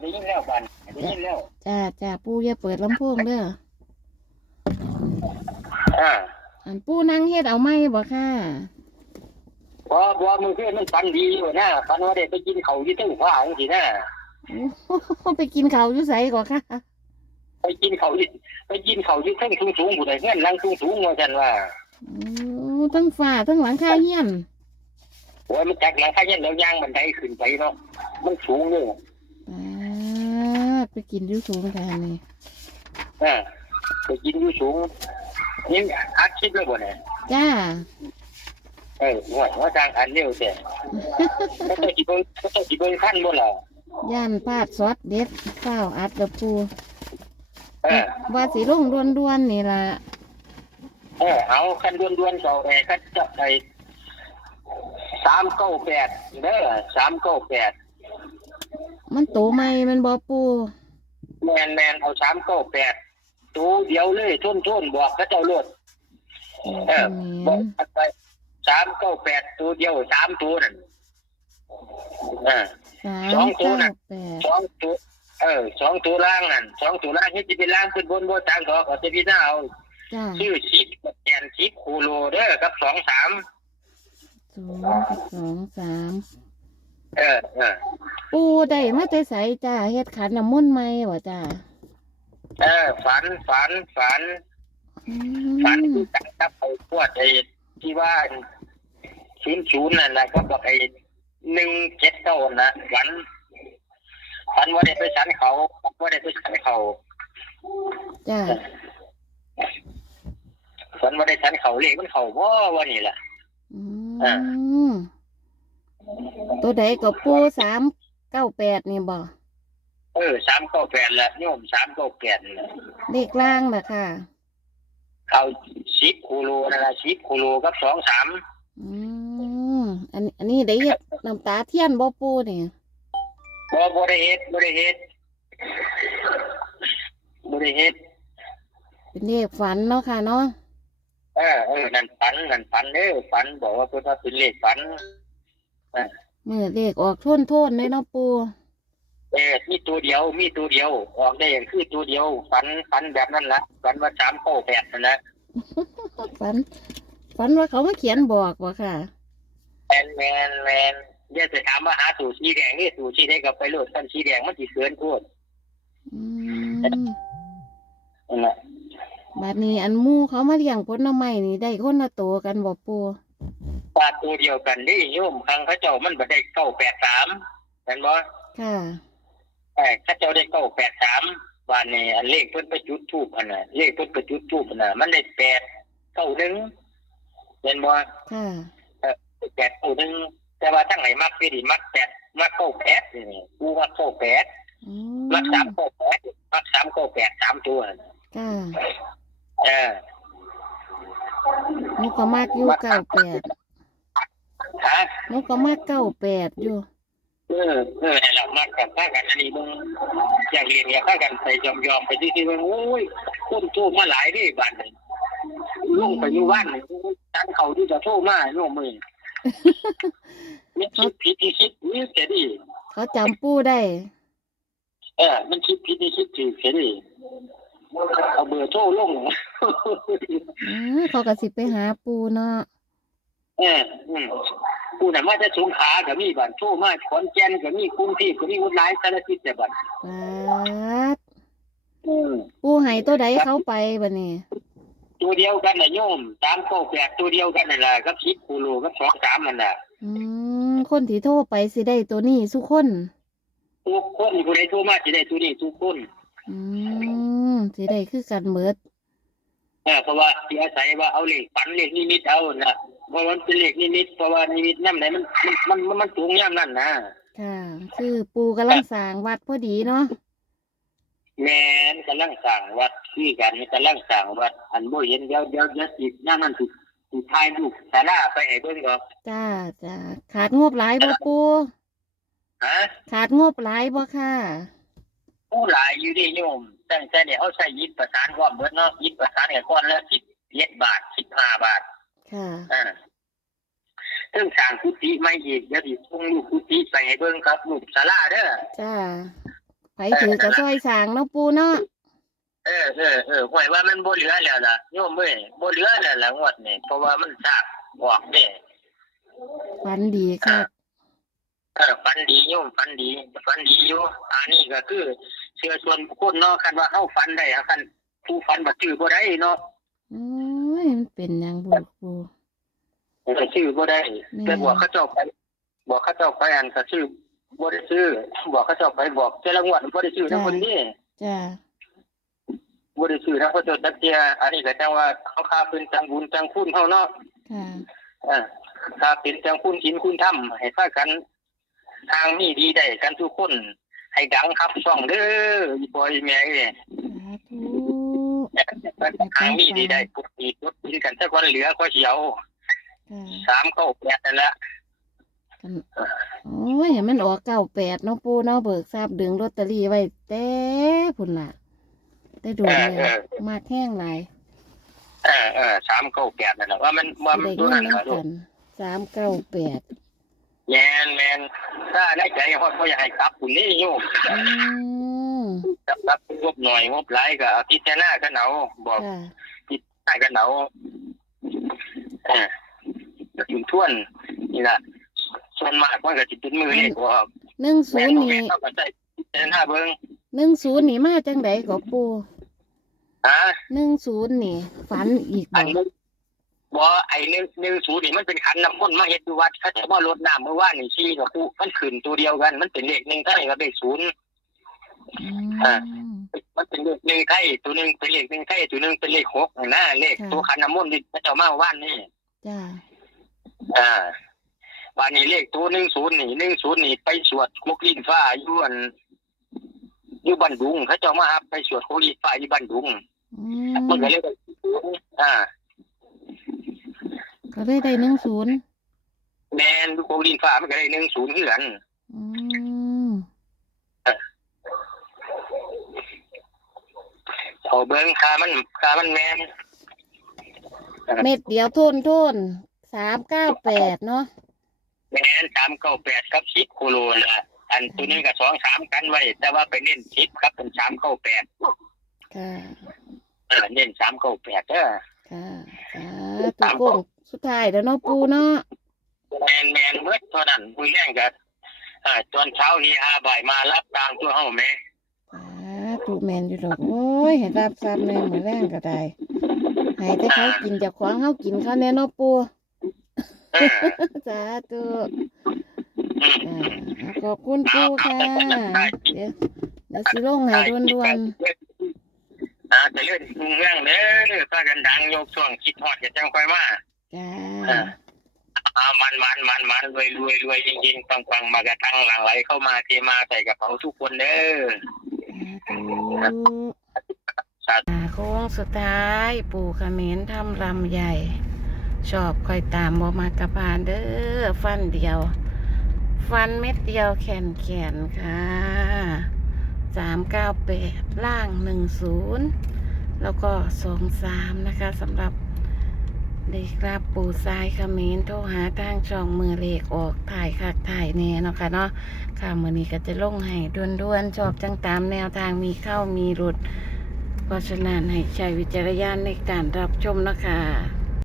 ได้ยินแล้วบันได้ยินแล้วจ้าจ้าปูอย่าเปิดลำโพงเด้ออ่าอันปูนั่งเฮ็ดเอาไหมบ่ค่ะพอพอมือเพื่อนมันฟันดีอยู่นะฟันว่าได้ไปกินเขาวอยี่ตึ้งฟ้าจังสินะโอ้โหไปกินข้าวอยู่ไสก่อค่ะไปกินเขาวอยู่ไปกินเขาวอยี่ตึ้งสูงสูงๆผู้ใดเงี้ยนั่งสูงสูงๆว่าฉันว่าโอ้ทั้งฝ่าทั้งหลังคาเฮียน โอ้ยมันจากหลังคาเนี่ยแล้วย่างบันไดขึ้นไปเนาะมันสูงเลย ปาดไปกินอยู่สูงกันนี่อ่าไปกินอยู่สูงนี่อัดคลิปเลยบ่เนี่ยจ้า เออหัวหัวจางอันเร็วแต่เขาจะกี่เบิ้งเขาจะกี่เบิ้งขั้นบ่ล่ะย่านพลาดซอสเด็ดข้าวอัดกับปูเออ ว่าสิลงด่วนๆนี่ล่ะเออเอาขั้นด่วนๆเก่าไปขั้นจับไปสามเก้าแปดเด้อสามเก้าแปด มันโตใหม่มันบ่ปูแมนแมนเอาสามเก้าแปดตัวเดียวเลยทุนทุนบอกเขาเจ้าโลดเออบอกกันไปสามเก้าแปดตัวเดียวสามตัวนั่นเออ สามสองตัวเก้าน่ะ แปดสองตัวเออสองตัวล่างนั่นสองตัวล่างที่จะเป็นล่างขึ้นบนบนจางดอกเขาจะพี่หน้าเอาจ้าชื่อชิปแกนชิปคูโลเด้อกับสองสาม ศูนย์กับสองสาม เออเออปูได้มาแต่ใสจ้าเฮ็ดขันน้ำมนต์ใหม่บ่จ้าเออฝันฝันฝันอืฝันมที่จับจับไปพวดไอ้ที่ว่าศูนย์ศูนย์นั่นแหละก็บอกไอ้หนึ่งเจ็ดเก้านะฝันฝันว่าได้ไปสันเขาว่าได้ไปสันเขาจ้าฝันว่าได้สันเขาเลขมันเขาว่าว่านี่แหละ อือ่าม ตัวใดก็ปูสามเก้าแปดนี่บ่เออสามเก้าแปดละโยมสามเก้าแปดน่ะเลขล่างน่ะค่ะเอาชิปคูโลนั่นแหละชิปคูโลกับสองสามอืมอันอันนี้ได้เฮ็ดน้ำตาเทียนบ่ปูนี่บ่บ่ได้เฮ็ดบ่ได้เฮ็ดบ่ได้เฮ็ดเป็นเลขฝันเนาะค่ะเนาะเออเออนั่นฝันนั่นฝันเด้อฝันบอกว่าเพิ่นว่าเป็นเลขฝัน มือเลขออกโทนโทนเลยเนาะปูเออมีตัวเดียว มีตัวเดียว ออกได้อย่างคือตัวเดียว ฝันฝันแบบนั้นละฝันว่าสามเก้าแปดนั่นแหละฝัน ฝันว่าเขามาเขียนบอกว่าค่ะแมนแมนแมนเดี๋ยวจะถามว่าหาสูสีแดงนี่สูสีแดงกับไปโหลดกันสีแดงมันสิเกินโทษอืมนั่นแหละบัดนี้อันหมู่เขามาเลี้ยงผลไม้นี่ได้คนละโตกันบ่ปูป ลาตัวเดียวกันนี่โยมครั้งเขาเจ้ามันบ่ได้เก้าแปดสามเห็นบ่ค่ะแต่เขาเจ้าได้เก้าแปดสามวันนี้อันเลขเพิ่นไปจุดทูบอันน่ะเลขเพิ่นไปจุดทูบอันน่ะมันได้แปดเก้าหนึ่งเห็นบ่ค่ะแปดเก้าหนึ่งแต่ว่าทั้งไหนมักพี่ดิมักแปดมักเก้าแปดนี่กูมักเก้าแปดอืมักสามเก้าแปดมักสามเก้าแปดสามตัวน่ะค่ะเออหนูก็มากอยู่เก้าแปดฮะห นูก็มากเก้าแปดอยู่ เออเออนี่นแหละมักกับข้ากันอันนี้มึงอยากเรียนเนี่ยข้ากันไปยอมยอมๆไปที่ที่มึงโอ้ยคนโทรมาหลายเดิบ้านนี่ลงไปอยู่บ้านนี่ทั้งเขาที่จะโทรมาโน้มมือมันคิดผิดที่คิดนี่เสียดีเขาจำปูได้ เออ มันคิดผิดที่คิดถูกเสียดีเอาเบอร์โทรลงอืมเขาก็สิไปหาปูเนาะเออ อืมกูน่ะมาจะสงขลาก็มีบ้านโทรมาขอนแก่นก็มีกรุงเทพก็มีอุดรหลายสารทิศแต่บัดปาดอืมปูให้ตัวใดเขาไปบัดนี้ตัวเดียวกันน่ะโยมสามเก้าแปดตัวเดียวกันนั่นแหละกับชิปคูโลกับสองสามนั่นแหละอืมคนที่โทรไปสิได้ตัวนี้สุคน ทุกคนผู้ใดโทรมาจะได้ตัวนี้ทุกคนอืมสิได้คือกันเบิด เออเพราะว่าที่อาศัยว่าเอาเลขฝันเลขนิมิตเอานะ เพราะมันเป็นเลขนิมิตเพราะว่านิมิตนั่นไหนมันมันมันมันสูงย่ำนั่นนะค่ะ คือปูกำลังสร้างวัดพอดีเนาะแม่นกำลังสั่งวัดที่กันกำลังสั่งวัด อันบ่เห็นเดี๋ยวเดี๋ยวเดี๋ยวสิย่ำนั่นสิสิทายลูกสาราไปให้เบิ่งดอกจ้าจ้าขาดงบหลายบ่ปูฮะขาดงบหลายบ่ค่ะผู้หลายอยู่ดิโยมตั้งแต่เนี่ยเอาใช้ยิบประสานความเบิดเนาะยิบประสานกับก้อนละสิบเจ็ดบาทสิบห้าบาท ค่ะ อ่าเรื่องสั่งกุฏิไม่อีกเดี๋ยวดิส่งลูกกุฏิไปให้เบิ่งครับลูกศาลาเด้อ จ้าไผถือกระซอยสร้างเนาะปูเนาะเออเออเออหวยว่ามันบ่เหลือแล้วล่ะโยมเอ้ยบ่เหลือแล้วล่ะงวดนี่เพราะว่ามันซากออกเด้ฝันดีค่ะเออฝันดีโยมฝันดีฝันดีอยู่อันนี้ก็คือเชื่อส่วนบุคคลเนาะคันว่าเฮาฝันได้คันผู้ฝันบ่ชื่อบ่ได้เนาะโอ้ ยมันเป็นหยังบุปูก็ชื่อบ่ได้แม่แต่บอกเขาเจ้าไป บอกเขาเจ้าไปอันก็ชื่อบ่ได้ชื่อ บอกเขาเจ้าไปบอกแต่ละงวดบ่ได้ชื่อทั้งคนนี้จ้าบ่ได้ชื่อทั้งคนเจ้าจักเทียอันนี้ก็จังว่าเขาค่าเป็นจังบุญจังคุณเฮาเนาะค่ะอ่าถ้าเป็นจังคุณกินคุณทำให้พากัน ทางนี้ดีได้กันทุกคน ให้ดังครับช่องเด้ออีปอยแม่เอ้ย สาธุ ทางนี้ดีได้ปุ๊บดีปุ๊ บกินกันสักวันเหลือก็เสียวค่ะสามเข้าแปดนั่นละกันโอ้ยเห็นมันออกเก้าแปดเนาะปูเนาะเบิกทราบดึงลอตเตอรี่ไว้แต่พุ่นล่ะ ได้ดูเออเลยเออมากแห้งหลายเออเออสามเข้าแปดนั่นแหละว่ามันว่ามันได้ตัวเงินั้นนเหรอลูน้ำกักนสามเก้าแปดแมนแมนถ้าในใจฮอดบ่อยากให้กลับคุณนี่โยมอืมกลับรับงบหน่อยงบหลายก็เอาพิจารณากันเอาบอก ค่ะพิจารณากันเอาเอออยู่ท่วนนี่ล่ะส่วนมากมันก็สิเป็นมือเลขว่าหนึ่งศูแม่นนย์บ่แม่นี่นเขาก็ใช้พิจารณาเบิ่งหนึ่งศูนย์นี่มาจังไดก็ปูฮะหนึ่งศูนย์นี่ ฝันอีกอับ่นนึงบ่ไอ้หนึ่งหนึ่งศูนย์นี่มันเป็นขันน้ำมนต์มาเฮ็ดอยู่วัดเขาจะมารดน้ำเมื่อวานนี่ชี้กับผู้มันขึ้นตัวเดียวกัน มันเป็นเลขหนึ่งเท่าไหร่ก็เลขศูนย์ อือ่าม มันเป็นเลขหนึ่งไทยตัวหนึ่งเป็นเลขหนึ่งไทยตัวหนึ่งเป็นเลขหกนะเลขค่ะตัวขันน้ำมนต์นี่พระเจ้ามาว่านนี่จ้าอ่าวันนี้เลขตัวหนึ่งศูนย์นี่หนึ่งศูนย์นี่ไปสวดโคกลิ้นฟ้าอยู่อันอยู่บันดุงเขาเจ้ามาไปสวดโคกลิ้นฟ้าอยู่บันดุงอืมันมก็เลยได้อ่าก็เลยได้หนึ่งศูนย์แมนโคกลิ้นฟ้ามันก็ได้หนึ่งศูนย์เหมือนกัน อืม เอาเบิ้งคามันคามันแมนเม็ดเดียวโทนโทนสามเก้าแปดเนาะแมนสามเก้าแปดครับสิบโคโลละอันตัวนี้ก็สองสามกันไว้ แต่ว่าไปเน้นสิบครับเป็นสามเก้าแปดค่ะเออเน้นสามเก้าแปดเออค่ะสาธุโค้งสุดท้ายแล้วเนาะปูเนาะแมนแมนเมื่อเท่านั้นคุยแย่งกันเออตอนเช้านี้อาบ่ายมารับตามตัวเฮาไหมสา ธุแมนอยู่ดอกโอ้ยให้รับทราบแน่เหมือนแรงก็ได้ให้แต่เขากินจากของเขากินเขาแน่เนาะปูเออสาธุอืมอ่าขอบคุณปูค่ะเดี๋ยวเดี๋ยวสิลงให้ด่วนอ่าจะเลื่อนเรื่องเด้อพากันดังยกช่วงคิดฮอดจะจังค่อยมาๆจ้าอ่ามันมันมันมันรวยรวยรวยจริงๆปังปังมากระตั้งหลังไหลเข้ามาเทมาใส่กระเป๋าทุกคนเด้อสา ธุอ่าโค้งสุดท้าย ปู่เขมรทำลำใหญ่ ชอบคอยตามบอมากระพานเด้อฟันเดียว ฟันเม็ดเดียวแขนแขนค่ะสามเก้าแปดล่างหนึ่งศูนย์แล้วก็สองสามนะคะสำหรับ ได้ครับปู่ทรายเขมรโทรหาทางช่องมือเลขออกถ่ายคักถ่ายแน่เนาะค่ะเนาะค่ะมือนี้ก็จะลงให้ด้วนๆชอบจังตามแนวทางมีเข้ามีหลุดเพราะฉะนั้นให้ใช้วิจารณญาณในการรับชมนะคะ